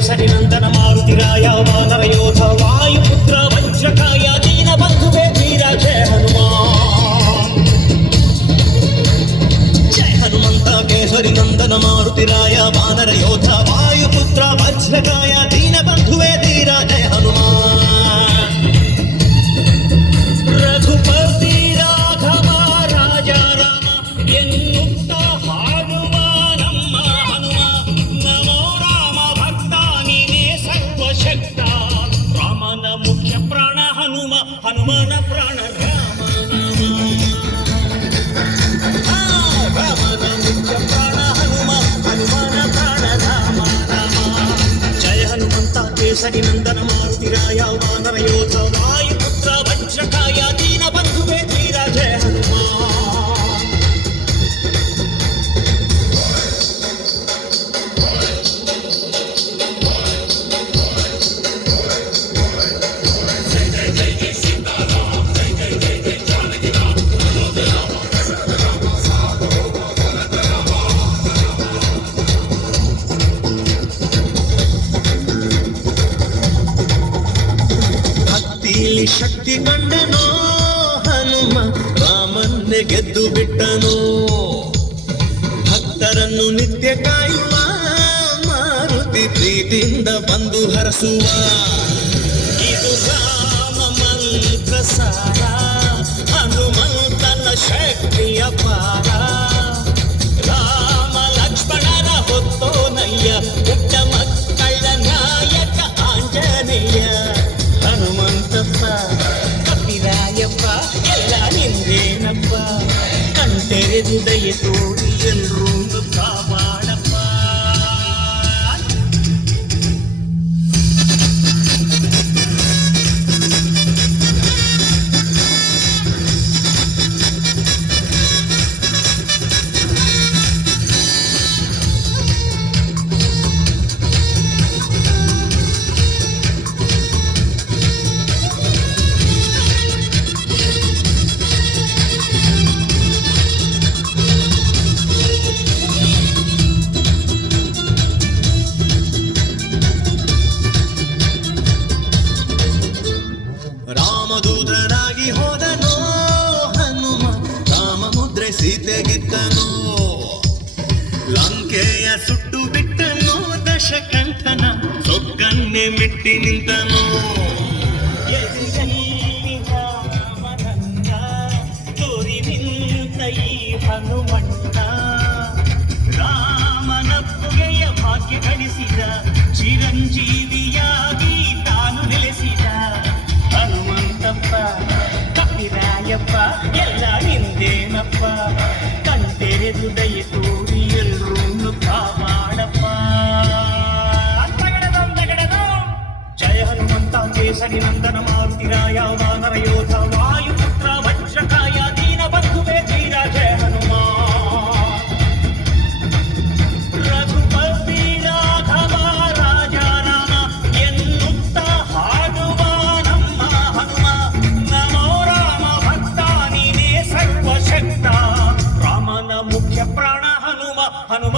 ಕೇಸರಿ ನಂದನ ಮಾರುತಿರಾಯ ವಾನರ ಯೋಧ ವಾಯುಪುತ್ರ ವಜ್ರಕಾಯ ದೀನ ಬಂಧುವೆ ಧೀರ ಜಯ ಹನುಮಾನ್. ಜಯ ಹನುಮಂತ ಕೇಸರಿ ನಂದನ ಮಾರುತಿರಾಯ ವಾನರ ಯೋಧ ವಾಯುಪುತ್ರ ವಜ್ರಕಾಯ ದೀನ ಬಂಧುವೆ ಧೀರ ಜಯ ಹನುಮಾನ್. ರಘುಪತಿ ರಾಘವ ರಾಜ ರಾಮ ಎನ್ನುತ್ತ ಹಾಡುವ ನಮ್ಮ ಹನುಮ. ನಮೋ ರಾಮ ಭಕ್ತ ನೀನೇ ಸರ್ವಶಕ್ತ. ರಾಮನ ಮುಖ್ಯ ಪ್ರಾಣ ಹನುಮ, ಹನುಮನ ಪ್ರಾಣ ರಾಮ ನಾಮ. ರಾಮನ ಮುಖ್ಯ ಪ್ರಾಣ ಹನುಮ, ಹನುಮನ ಪ್ರಾಣ ರಾಮ ನಾಮ. ಜಯ ಹನುಮಂತ ಕೇಸರಿ ನಂದನ ಮಾರುತಿರಾಯ ವಾನರ ಯೋಧ ವಾಯುಪುತ್ರ ವಜ್ರಕಾಯ ದೀನ ಬಂಧುವೆ ಧೀರ ಜಯ ಹನುಮಾನ್. ಭಕ್ತಿಲಿ ಶಕ್ತಿ ಕಂಡನೋ ಹನುಮ, ರಾಮನ್ನೇ ಗೆದ್ದು ಬಿಟ್ಟನೋ. ಭಕ್ತರನ್ನು ನಿತ್ಯ ಕಾಯುವ ಮಾರುತಿ ಪ್ರೀತಿಯಿಂದ ಬಂದು ಹರಸುವ. ಇದು ರಾಮ ಮಂತ್ರ ಸಾರ, ಹನುಮಂತನ ಶಕ್ತಿಯ ಪಾರ. ರಾಮ ಲಕ್ಷ್ಮಣರ ಹೊತ್ತೋನಯ್ಯ, ಪುಟ್ಟ ಮಕ್ಕಳ ನಾಯಕ ಆಂಜನೇಯ. ಹನುಮಂತಪ್ಪ ಕಪಿರಾಯಪ್ಪ ಎಲ್ಲ ನಿಂದೇನಪ್ಪ, ಕಣ್ತೆರೆದು ದಯ ತೋರಿ ಎಲ್ರೂ ಕಾಪಾಡಪ್ಪ. ರಾಮದೂತನಾಗಿ ಹೋದನೋ ಹನುಮ, ರಾಮ ಮುದ್ರೆ ಸೀತೆಗಿತ್ತನೋ. ಲಂಕೆಯ ಸುಟ್ಟು ಬಿಟ್ಟನೋ ದಶಕಂಠನ, ಸೊಕ್ಕನ್ನೇ ಮೆಟ್ಟಿ ನಿಂತನೋ. ರಾಮನನ್ನ ತೋರಿ ನಿಂತ ಈ ಹನುಮಣ್ಣ, ರಾಮನಪ್ಪುಗೆಯ ಭಾಗ್ಯ ಗಳಿಸಿದ, ಚಿರಂಜೀವಿಯಾಗಿ ತಾನು ನೆಲೆಸಿದ. ಹನುಮಂತಪ್ಪ ಕಪಿರಾಯಪ್ಪ ಎಲ್ಲ ನಿಂದೇನಪ್ಪ, ಕಣ್ತೆರೆದು ದಯ ತೋರಿ ಎಲ್ರೂ ಕಾಪಾಡಪ್ಪ. ಜಯ ಹನುಮಂತ ಕೇಸರಿ ನಂದನ ಮಾರುತಿರಾಯ ವಾನರ ಯೋಧ ವಾಯುಪುತ್ರ ವಜ್ರಕಾಯ ದೀನ ಬಂಧುವೆ ಧೀರ ಜಯ ಹನುಮಾನ್. ರಘುಪತಿ ರಾಘವ ರಾಜ ರಾಮ ಎನ್ನುತ್ತ ಹಾಡುವ ನಮ್ಮ ಹನುಮ. ನಮೋ ರಾಮ ಭಕ್ತ ನೀನೇ ಸರ್ವಶಕ್ತ. ರಾಮನ ಮುಖ್ಯ ಪ್ರಾಣ ಹನುಮ, ಹನುಮ